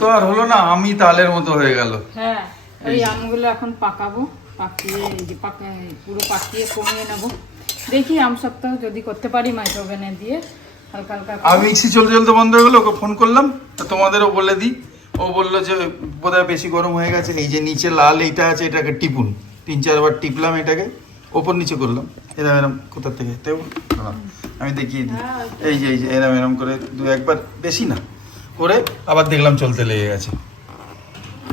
তো আর হলো না আমি তালের মতো হয়ে গেল। হ্যাঁ এই আমগুলো এখন পাকাবো পাকিয়ে পুরো পাকিয়ে কমিয়ে নেব। দেখি আম সপ্তাহ যদি করতে পারি মাইক্রোওভেনে দিয়ে হালকা হালকা আমি মিক্সি চলতে চলতে বন্ধ হয়ে গেলো ওকে ফোন করলাম তোমাদেরও বলে দিই। ও বলল যে বোধহয় বেশি গরম হয়ে গেছে এই যে নিচে লাল এইটা আছে এটাকে টিপুন। তিন চারবার টিপলাম এটাকে ওপর নিচে করলাম। এরম এরম কোথা থেকে? তেও আমি দেখিয়ে দিই। হ্যাঁ, এই যে এই যে এরম এরম করে দু একবার বেশি না। করে আবার দেখলাম চলতে লেগে গেছে।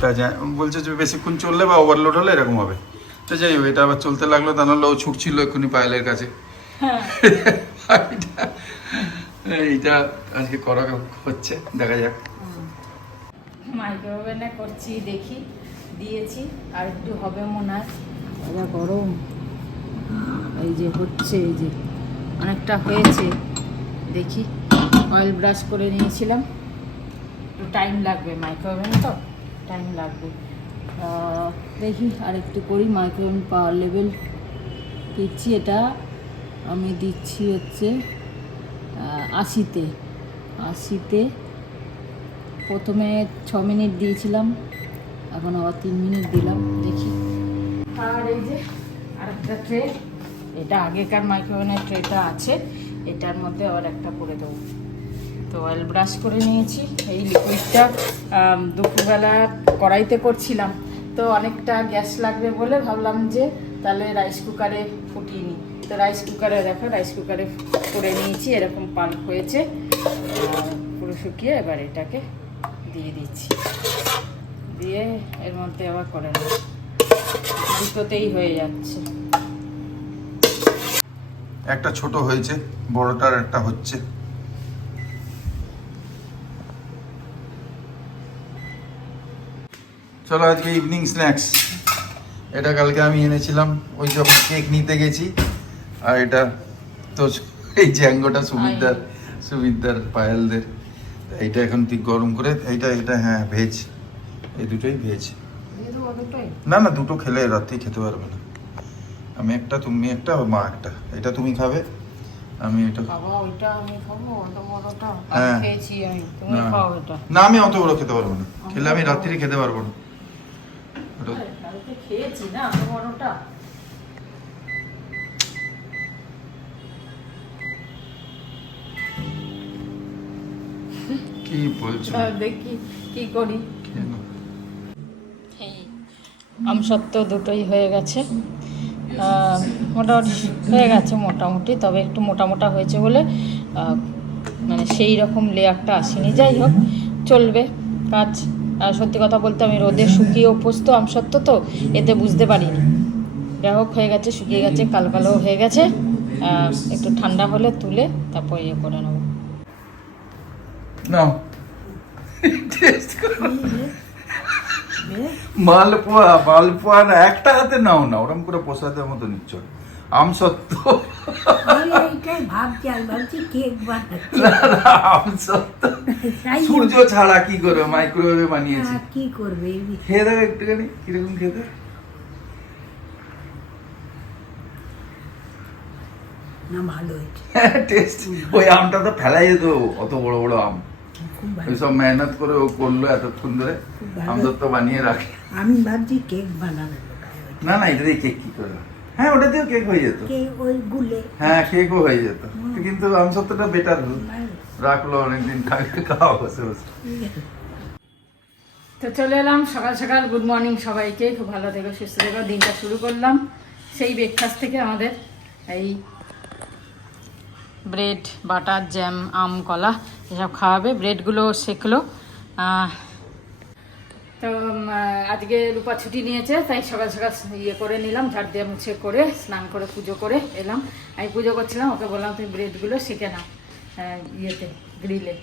তা যা বলছে যে বেশিক্ষণ চললে বা ওভারলোড হলে এরকম হবে। তো যাই হোক এটা আবার চলতে লাগল তা নাহলে ও ছুটছিল এক্ষুনি পায়েলের কাছে। হ্যাঁ। এইটা- এইটা আজকে করা হচ্ছে দেখা যাক। মাইক্রোওভেনে করছি দেখি দিয়েছি আর একটু হবে মনে হয় যা গরম। এই যে হচ্ছে এই যে অনেকটা হয়েছে। দেখি অয়েল ব্রাশ করে নিয়েছিলাম। একটু টাইম লাগবে মাইক্রোওভেন তো টাইম লাগবে। দেখি আর একটু করি মাইক্রোওভেন পাওয়ার লেভেল দিচ্ছি এটা। আমি দিচ্ছি হচ্ছে আশিতে। আশিতে প্রথমে ছ মিনিট দিয়েছিলাম, এখন আবার তিন মিনিট দিলাম, দেখি। আর এই যে আরেকটা ট্রে এটা আগেকার মাইক্রোওভেনের ট্রেটা আছে, এটার মধ্যে আবার একটা করে দেবো। তো অয়েল ব্রাশ করে নিয়েছি, এই লিকুইডটা দুপুরবেলা কড়াইতে করছিলাম। তো অনেকটা গ্যাস লাগবে বলে ভাবলাম যে তাহলে রাইস কুকারে ফুটিয়ে নিই। তো রাইস কুকারে দেখো রাইস কুকারে করে নিয়েছি, এরকম পাল্প হয়েছে। পুরো শুকিয়ে এবার এটাকে দিয়ে দিচ্ছি। দিয়ে এর মধ্যে আবার করে নেব। দুটোতেই হয়ে যাচ্ছে। একটা ছোট হয়েছে, বড়টার একটা হচ্ছে। চলো আজকে ইভিনিং স্ন্যাক্স এটা কালকে আমি এনেছিলাম ওই যখন কেক নিতে গেছি। আর এটা তো এই জ্যাঙ্গোটা সুবিধার সুবিধার পায়েলদের। এইটা এখন ঠিক গরম করে এইটা এটা হ্যাঁ ভেজ এই দুটোই ভেজ না না দুটো খেলে রাত্রেই খেতে পারবে না। আমি একটা তুমি একটা আর মা একটা। এটা তুমি খাবে আমি এটা হ্যাঁ। না। আমি অত বড় খেতে পারব না। খেলে আমি রাত্রি খেতে পারব না। খেয়েছি না অত বড়টা। কি বলছো? দেখি কি করি। দুটোই হয়ে গেছে। মোটামুটি হয়ে গেছে মোটামুটি তবে একটু মোটা মোটা হয়েছে বলে মানে সেই রকম লেয়ারটা আসেনি। যাই হোক চলবে কাজ। সত্যি কথা বলতে আমি রোদে শুকিয়ে অভ্যস্ত আমসত্ত্ব তো এতে বুঝতে পারিনি। যাই হোক হয়ে গেছে শুকিয়ে গেছে কালো কালো হয়ে গেছে। একটু ঠান্ডা হলে তুলে তারপর ইয়ে করে নেব। নাও। টেস্ট করো। মালপোয়া মালপোয়া না একটা হাতে নাও না ওরকম করে প্রসাদের মতো নিচ্ছ। আম সত্য। সূর্য ছাড়া কি করে মাইক্রোওয়েভে বানিয়েছি। কি করবে? খেয়ে দেবে একটুখানি? কীরকম খেতে? না ভালো টেস্ট ওই আমটা তো ফেলাই যেত অত বড় বড় আম। সব মেহনত করে ও করল এতক্ষণ ধরে। বানিয়ে রাখে। আমি ভাবছি কেক বানাবে না না এটা দিয়ে কেক কি করে? হয়? ওটা দিয়েও কেক হয়ে যেত। কেক ওই গুলে। হ্যাঁ কেকও হয়ে যেত। কিন্তু আম সত্যটা বেটার। রাখল অনেকদিন থাকবে খাওয়া বসে বসে। তো চলে এলাম সকাল সকাল গুড মর্নিং সবাইকে। খুব ভালো থেকো সুস্থ থেকো দিনটা শুরু করলাম। সেই ব্রেকফাস্ট থেকে আমাদের এই ব্রেড বাটার জ্যাম আম কলা এসব খাওয়াবে। ব্রেডগুলো শেখলো। তো আজকে রূপা ছুটি নিয়েছে, তাই সকাল সকাল ইয়ে করে নিলাম, ঝাড় দিয়ে মুছে করে, স্নান করে, পুজো করে এলাম। আমি পুজো করছিলাম, ওকে বললাম, তুমি ব্রেডগুলো শিখে নাও ইয়েতে, গ্রিলে।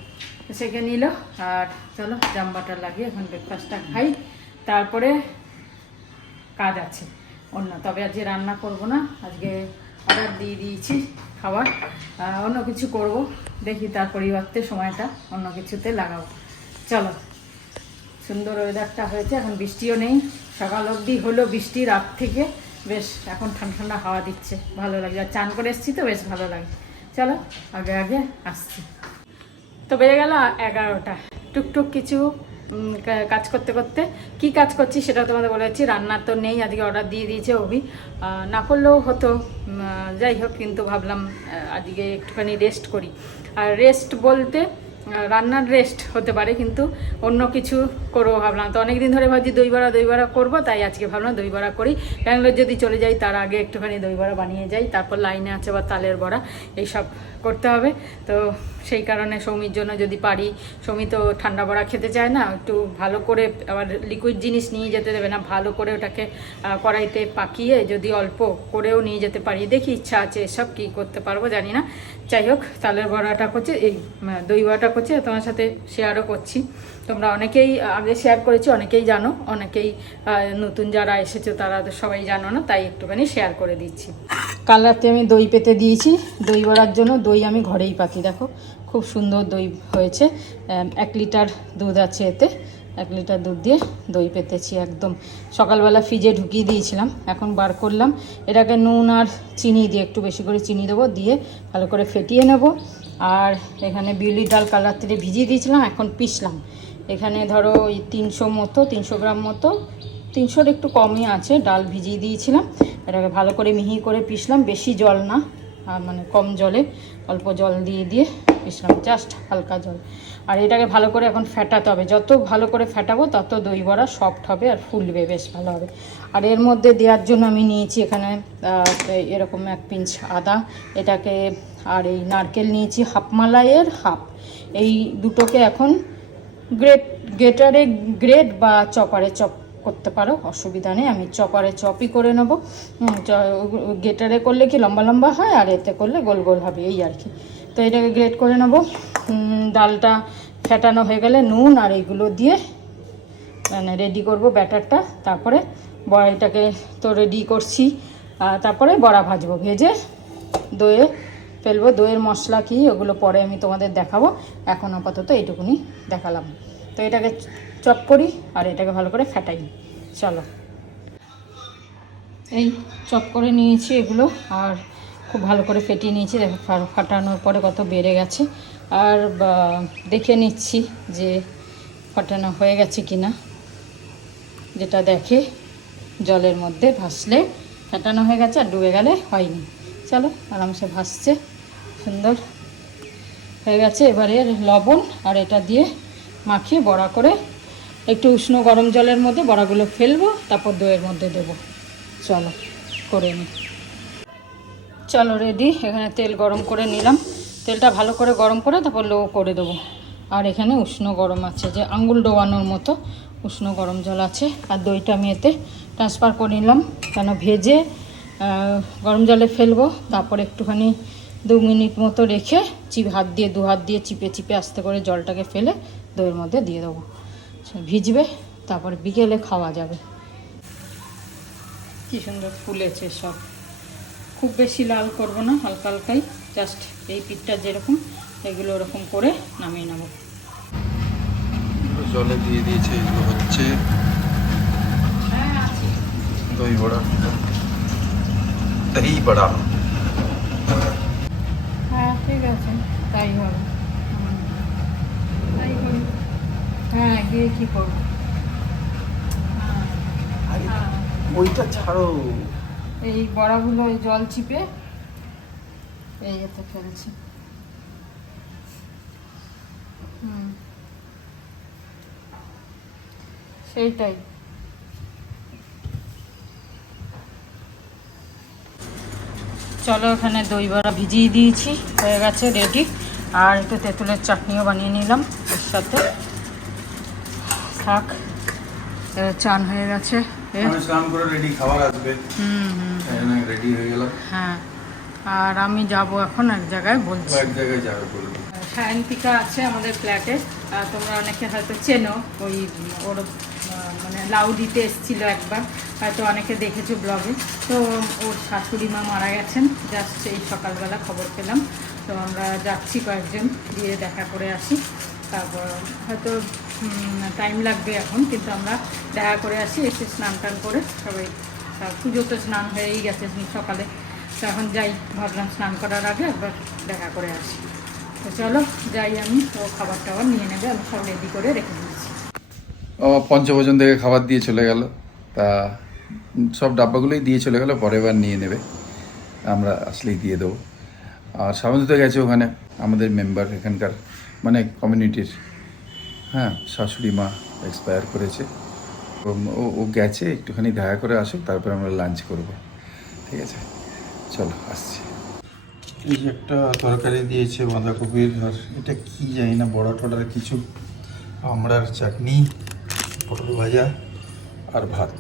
সেকে নিল, আর চলো জাম বাটার লাগিয়ে এখন ব্রেকফাস্টটা খাই। তারপরে কাজ আছে, অন্য, তবে আজকে রান্না করব না, আজকে অর্ডার দিয়ে দিয়েছি খাবার। অন্য কিছু করব, দেখি তার পরিবর্তে সময়টা, অন্য কিছুতে লাগাবো। চলো। সুন্দর ওয়েদারটা হয়েছে, এখন বৃষ্টিও নেই। সকাল অবধি হলো বৃষ্টি রাত থেকে। বেশ, এখন ঠান্ডা ঠান্ডা হাওয়া দিচ্ছে। ভালো লাগে আর চান করে এসেছি তো, বেশ ভালো লাগে। চলো, আগে আগে আসছি। তো বেড়ে গেল এগারোটা। টুকটুক কিছু কাজ করতে করতে কি কাজ করছি সেটা তোমাদের বলেছি রান্নার তো নেই, আজকে অর্ডার দিয়ে দিয়েছে অভি। না করলেও হতো। যাই হোক, কিন্তু ভাবলাম আজকে একটুখানি রেস্ট করি। আর রেস্ট বলতে রান্নার রেস্ট হতে পারে, কিন্তু অন্য কিছু করব ভাবলাম। তো অনেকদিন ধরে ভাবছি দই বড়া দই বড়া করব, তাই আজকে ভাবলাম দই বড়া করি। ব্যাঙ্গালোর যদি চলে যাই, তার আগে একটুখানি দই বড়া বানিয়ে যাই, তারপর লাইনে আছে বা তালের বড়া, এইসব করতে হবে। তো সেই কারণে সৌমির জন্য যদি পারি, সৌমি তো ঠান্ডা বড়া খেতে চায় না, একটু ভালো করে আবার লিকুইড জিনিস নিয়ে যেতে দেবে না, ভালো করে ওটাকে কড়াইতে পাকিয়ে যদি অল্প করেও নিয়ে যেতে পারি। দেখি ইচ্ছা আছে এসব কী করতে পারব, জানি না। যাই হোক, তালের বড়াটা করছে, এই দই বড়াটা করছে তোমার সাথে শেয়ারও করছি। তোমরা অনেকেই আগে শেয়ার করেছি, অনেকেই জানো। অনেকেই নতুন যারা এসেছ, তারা তো সবাই জানো না, তাই একটুখানি শেয়ার করে দিচ্ছি। কাল রাতে আমি দই পেতে দিয়েছি। দই বড়ার জন্য দই আমি ঘরেই পাকি, দেখো। খুব সুন্দর দই হয়েছে। এক লিটার দুধ আছে এতে। এক লিটার দুধ দিয়ে দই পেতেছি একদম। সকালবেলা ফ্রিজে ঢুকিয়ে দিয়েছিলাম, এখন বার করলাম। এটাকে নুন আর চিনি দিয়ে, একটু বেশি করে চিনি দেবো, দিয়ে ভালো করে ফেটিয়ে নেব। আর এখানে বিউলি ডাল কালার রাত্রে ভিজিয়ে দিয়েছিলাম, এখন পিসলাম এখানে ধরো ওই তিনশো মতো, তিনশো গ্রাম মতো, তিনশোর একটু কমই আছে, ডাল ভিজিয়ে দিয়েছিলাম। এটাকে ভালো করে মিহি করে পিসলাম বেশি জল না, আর মানে কম জলে, অল্প জল দিয়ে দিয়ে পিসলাম জাস্ট হালকা জল। আর এটাকে ভালো করে এখন ফেটাতে হবে, যত ভালো করে ফেটাবো তত দই বড়া সফট হবে আর ফুলবে, বেশ ভালো হবে। আর এর মধ্যে দেওয়ার জন্য আমি নিয়েছি এখানে এরকম এক পিঞ্চ আদা, এটাকে আর এই নারকেল নিয়েছি হাফ মালাইয়ের, হাফ। এই দুটোকে এখন গ্রেট, গ্রেটারে গ্রেট বা চপারে চপ করতে পারো, অসুবিধা নেই। আমি চপারে চপই করে নেব। গেটারে করলে কি লম্বা লম্বা হয়, আর এতে করলে গোল গোল হবে, এই আর কি। তো এটাকে গ্রেট করে নেব। ডালটা ফেটানো হয়ে গেলে নুন আর এইগুলো দিয়ে মানে রেডি করব ব্যাটারটা। তারপরে বড়াইটাকে তো রেডি করছি। তারপরে বড়া ভাজবো। ভেজে দইয়ে ফেলব, দইয়ের মশলা কি, ওগুলো পরে আমি তোমাদের দেখাবো। এখন আপাতত এইটুকুনি দেখালাম। তো এটাকে চপ করি আর এটাকে ভালো করে ফেটাই। চলো। এই চপ করে নিয়েছি এগুলো আর খুব ভালো করে ফেটিয়ে নিয়েছি। দেখো ফাটানোর পরে কত বেড়ে গেছে। আর দেখে নিচ্ছি যে ফাটানো হয়ে গেছে কিনা। যেটা দেখে জলের মধ্যে ভাসলে, ফাটানো হয়ে গেছে আর ডুবে গেলে হয়নি। চলো, আরামসে ভাসছে। সুন্দর হয়ে গেছে। এবারে লবণ আর এটা দিয়ে মাখিয়ে বড়া করে একটু উষ্ণ গরম জলের মধ্যে বড়াগুলো ফেলব, তারপর দইয়ের মধ্যে দেবো। চলো, করে নিই চলো রেডি এখানে তেল গরম করে নিলাম। তেলটা ভালো করে গরম করে তারপর লো করে দেবো। আর এখানে উষ্ণ গরম আছে, যে আঙ্গুল ডোবানোর মতো উষ্ণ গরম জল আছে। আর দইটা আমি এতে ট্রান্সফার করে নিলাম। কেন ভেজে গরম জলে ফেলব, তারপর একটুখানি দু মিনিট মতো রেখে চিপ হাত দিয়ে দু হাত দিয়ে চিপে চিপে আস্তে করে জলটাকে ফেলে দইয়ের মধ্যে দিয়ে দেবো। আচ্ছা, ভিজবে তারপর বিকেলে খাওয়া যাবে। কি সুন্দর ফুলেছে সব। খুব বেশি লাল করব না হালকা হালকাই জাস্ট এই পিঠটা যেরকম এগুলো ওরকম করে নামিয়ে নেব। জলে দিয়ে দিয়েছে এগুলো হচ্ছে দই বড়া। দই বড়া। ঠিক আছে তাই হবে তাই করি হ্যাঁ গিয়ে কী করব? হ্যাঁ হ্যাঁ ওইটা ছাড়ো। এই বড়াগুলো ওই জল চিপে এই এতে ফেলছি। হুম। সেইটাই। চলো এখানে দই বড়া ভিজিয়ে দিয়েছি হয়ে গেছে রেডি আর একটু তেঁতুলের চাটনিও বানিয়ে নিলাম এর সাথে। থাক চান হয়ে গেছে হয়ে আর আমি যাব এখন এক জায়গায় বলছি। সায়ন্তিকা আছে আমাদের ফ্ল্যাটে তোমরা অনেকে হয়তো চেনো ওই ওর মানে লাউ দিতে এসেছিল একবার, হয়তো অনেকে দেখেছ ব্লগে। তো ওর শাশুড়ি মা মারা গেছেন, জাস্ট এই সকালবেলা খবর পেলাম। তো আমরা যাচ্ছি কয়েকজন, গিয়ে দেখা করে আসি। তারপর হয়তো টাইম লাগবে এখন, কিন্তু আমরা দেখা করে আসি, এসে স্নান টান করে সবাই পুজো তো স্নান হয়েই গেছে সকালে। তো এখন যাই, ভাবলাম স্নান করার আগে একবার দেখা করে আসি। তো চলো, যাই আমি, তো খাবার টাবার নিয়ে নেবে, আমি সব রেডি করে রেখে দিয়েছি পঞ্চভোজন থেকে খাবার দিয়ে চলে গেল। তা সব ডাব্বাগুলোই দিয়ে চলে গেল, পরের বার নিয়ে নেবে। আমরা আসলেই দিয়ে দেবো। আর সামন্ত গেছে ওখানে, আমাদের মেম্বার এখানকার মানে কমিউনিটির হ্যাঁ শাশুড়ি মা এক্সপায়ার করেছে। ও- ও গেছে, একটুখানি দেখা করে আসুক, তারপর আমরা লাঞ্চ করব। ঠিক আছে? চলো, আসছি। এই যে একটা তরকারি দিয়েছে বাঁধাকপির, আর এটা কি জানি না বড়া টড়ার কিছু আমড়ার চাটনি। পটল ভাজা আর ভাত।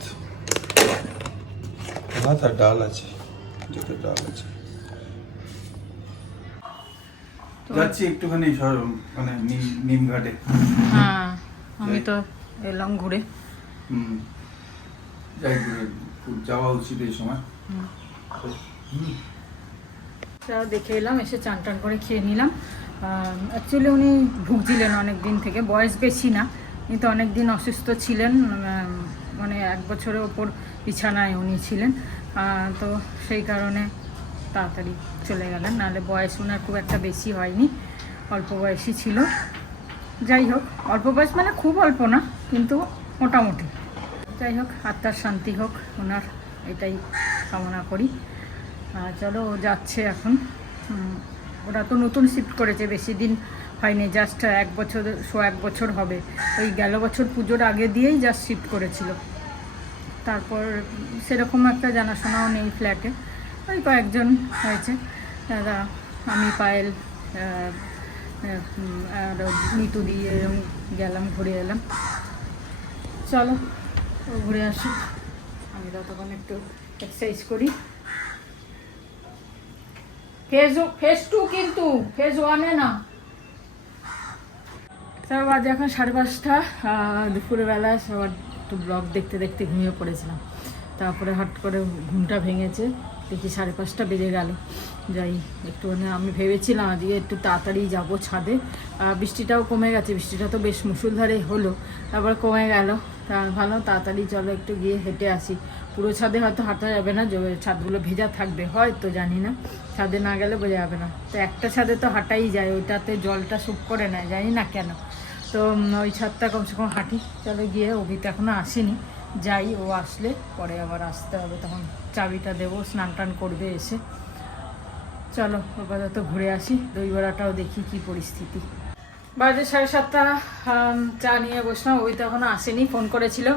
ভাত আর ডাল আছে এটাতে ডাল আছে। যাচ্ছি একটুখানি মানে নিম- নিমঘাটে হ্যাঁ আমি তো এলাম ঘুরে। হুম। যাই ঘুরে যাওয়া উচিত এই সময়। হুম। তা দেখে এলাম এসে চান টান করে খেয়ে নিলাম। অ্যাকচুয়ালি উনি ভুগছিলেন অনেক দিন থেকে বয়স বেশি না। কিন্তু অনেক দিন অসুস্থ ছিলেন মানে এক বছরের ওপর বিছানায় উনি ছিলেন। তো সেই কারণে তাড়াতাড়ি চলে গেলেন, নাহলে বয়স ওনার খুব একটা বেশি হয়নি, অল্প বয়সী ছিল। যাই হোক, অল্প বয়স মানে খুব অল্প না, কিন্তু মোটামুটি। যাই হোক, আত্মার শান্তি হোক ওনার এটাই কামনা করি। চলো ও যাচ্ছে এখন। ওরা তো নতুন শিফট করেছে, বেশি দিন হয়নি জাস্ট এক বছর, শো এক বছর হবে। ওই গেল বছর পুজোর আগে দিয়েই জাস্ট শিফট করেছিল। তারপর সেরকম একটা জানাশোনাও নেই ফ্ল্যাটে ওই কয়েকজন হয়েছে। দাদা, আমি, পায়েল আর নিতু দিয়ে এরকম গেলাম, ঘুরে এলাম। চলো, ঘুরে আসি। আমি ততক্ষণ একটু এক্সারসাইজ করি। ফেজ ফেজ টু কিন্তু, ফেজ ওয়ানে না। তার বাজে এখন সাড়ে পাঁচটা দুপুরবেলা সবার একটু ব্লগ দেখতে দেখতে ঘুমিয়ে পড়েছিলাম। তারপরে হট করে ঘুমটা ভেঙেছে, দেখি সাড়ে পাঁচটা বেজে গেল। যাই একটু মানে আমি ভেবেছিলাম আজকে একটু তাড়াতাড়ি যাব ছাদে। বৃষ্টিটাও কমে গেছে, বৃষ্টিটা তো বেশ মুসুলধারে হলো, তারপর কমে গেল। তা ভালো, তাড়াতাড়ি চলো, একটু গিয়ে হেঁটে আসি। পুরো ছাদে হয়তো হাঁটা যাবে না ছাদগুলো ভেজা থাকবে, হয়তো, জানি না। ছাদে না গেলে বোঝা যাবে না। তো একটা ছাদে তো হাঁটাই যায়, ওইটাতে জলটা সুপ করে নেয় জানি না কেন। তো ওই ছাদটা কমসে কম হাঁটি। চলে গিয়ে অভি তো এখনও আসেনি। যাই, ও আসলে পরে আবার আসতে হবে, তখন চাবিটা দেবো, স্নান টান করবে এসে। চলো, আপাতত ঘুরে আসি দই বড়াটাও দেখি কি পরিস্থিতি। বাজে সাড়ে সাতটা চা নিয়ে বসলাম। ওই তো এখনও আসেনি, ফোন করেছিল।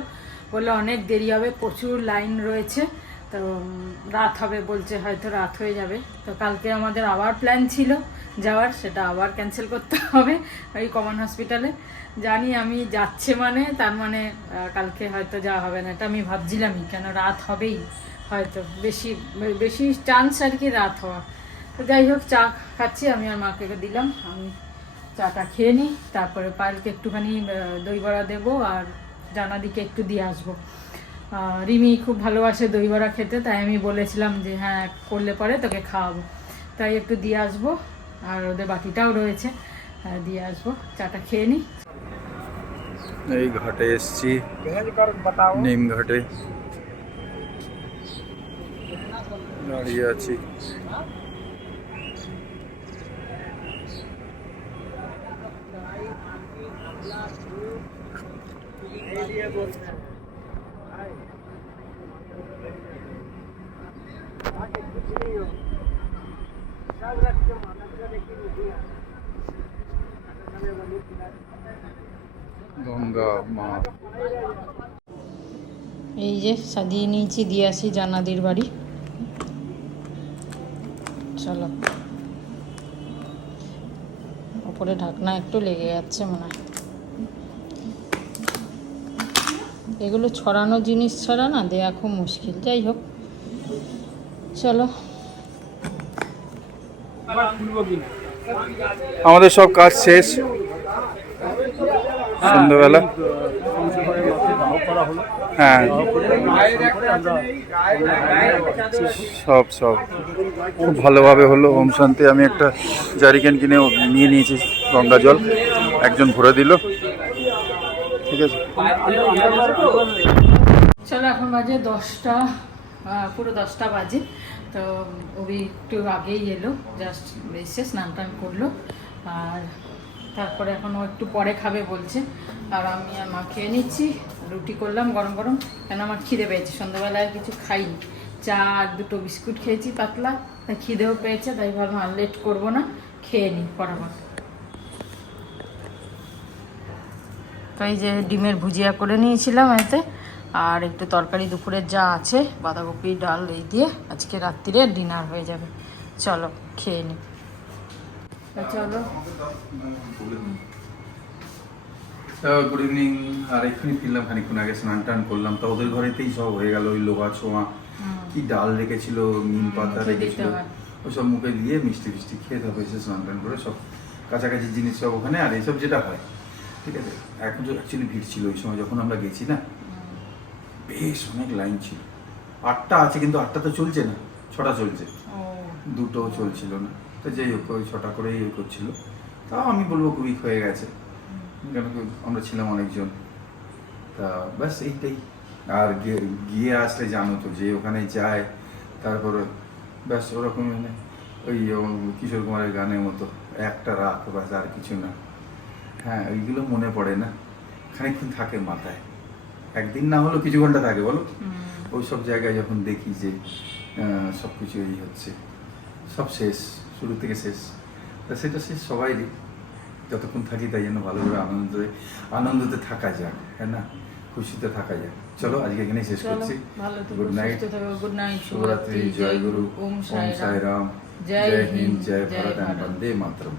বলল, অনেক দেরি হবে, প্রচুর লাইন রয়েছে। তো, রাত হবে বলছে, হয়তো রাত হয়ে যাবে। তো কালকে আমাদের আবার প্ল্যান ছিল যাওয়ার, সেটা আবার ক্যান্সেল করতে হবে ওই কমন হসপিটালে জানি আমি যাচ্ছে মানে তার মানে কালকে হয়তো যাওয়া হবে না। এটা আমি ভাবছিলামই, কেন রাত হবেই? হয়তো বেশি বেশি চান্স আর কি রাত হওয়ার তো যাই হোক, চা খাচ্ছি, আমি আর মাকে দিলাম। আমি চাটা খেয়ে নিই, তারপরে পায়েলকে একটুখানি দই বড়া দেবো আর জানাদিকে একটু দিয়ে আসব। রিমি খুব ভালোবাসে দই বড়া খেতে, তাই আমি বলেছিলাম যে হ্যাঁ করলে পরে তোকে খাওয়াবো। তাই একটু দিয়ে আসব আর ওদের বাকিটাও রয়েছে দিয়ে আসব, চাটা খেয়ে নিই। এই ঘাটে এসছি, নিম দাঁড়িয়ে আছি। এই যে সাজিয়ে নিয়েছি দিয়ে আসি জানাদির বাড়ি। চলো। ওপরে ঢাকনা একটু লেগে যাচ্ছে মনে হয়। এগুলো ছড়ানো জিনিস ছাড়া না দেয়া খুব মুশকিল। যাই হোক, চলো। আমাদের সব কাজ শেষ। সন্ধ্যাবেলা। হ্যাঁ। সব সব। খুব ভালোভাবে হলো। ওম শান্তি, আমি একটা জারিকেন কিনে নিয়ে নিয়েছি গঙ্গা জল। একজন ভরে দিল। ঠিক আছে? চলো, এখন বাজে দশটা পুরো দশটা বাজে। তো ওই একটু আগেই এলো জাস্ট এসে স্নান টান করল। আর তারপরে এখন ও একটু পরে খাবে বলছে। আর আমি আর মা খেয়ে নিচ্ছি, রুটি করলাম গরম গরম। কেন আমার খিদে পেয়েছে, সন্ধ্যাবেলায় আর কিছু খাইনি। চা আর দুটো বিস্কুট খেয়েছি পাতলা, তাই খিদেও পেয়েছে, তাই ভাবলাম আর লেট করব না, খেয়ে নিই ফটাফট তো এই যে ডিমের ভুজিয়া করে নিয়েছিলাম এতে আর একটু তরকারি দুপুরের যা আছে বাঁধাকপি ডাল এই দিয়ে আজকে রাত্রিরে ডিনার হয়ে যাবে। চলো খেয়ে নি। চলো। গুড ইভিনিং আর এক্ষুনি ফিরলাম খানিক্ষণ আগে স্নান টান করলাম। তো ওদের ঘরেতেই সব হয়ে গেল ওই লোহা ছোঁয়া। কি ডাল রেখেছিল নিম পাতা রেখেছিল। ওসব মুখে দিয়ে মিষ্টি ফিষ্টি খেয়ে তারপর এসে স্নান টান করে সব কাছাকাছি জিনিস সব ওখানে আর এইসব যেটা হয় ঠিক আছে? এখন তো অ্যাকচুয়ালি ভিড় ছিল ওই সময় যখন আমরা গেছি না বেশ অনেক লাইন ছিল। আটটা আছে কিন্তু আটটা তো চলছে না ছটা চলছে। ও। দুটো চলছিল না। তো যাই হোক ওই ছটা করেই ইয়ে করছিল। তাও আমি বলব কুইক হয়ে গেছে। কেন আমরা ছিলাম অনেকজন। তা ব্যাস এইটাই। আর গিয়ে গিয়ে আসলে জানো তো যে ওখানে যায় তারপরে ব্যাস ওরকম মানে ওই কিশোর কুমারের গানের মতো। একটা রাত ব্যাস আর কিছু না। হ্যাঁ ওইগুলো মনে পড়ে না। খানিকক্ষণ থাকে মাথায়। একদিন না হলেও কিছু ঘণ্টা থাকে বলো। ওই সব জায়গায় যখন দেখি যে সব কিছু এই হচ্ছে সব শেষ শুরু থেকে শেষ। তা সেটা শেষ সবাইরই। যতক্ষণ থাকি তাই জন্য ভালো করে আনন্দে আনন্দতে থাকা যাক হ্যাঁ না? খুশিতে থাকা যাক। চলো আজকে এখানেই শেষ করছি। গুড নাইট good night, শুভরাত্রি জয় গুরু ওম সাই রাম। জয় হিন্দ জয় ভারত। বন্দে মাতরম।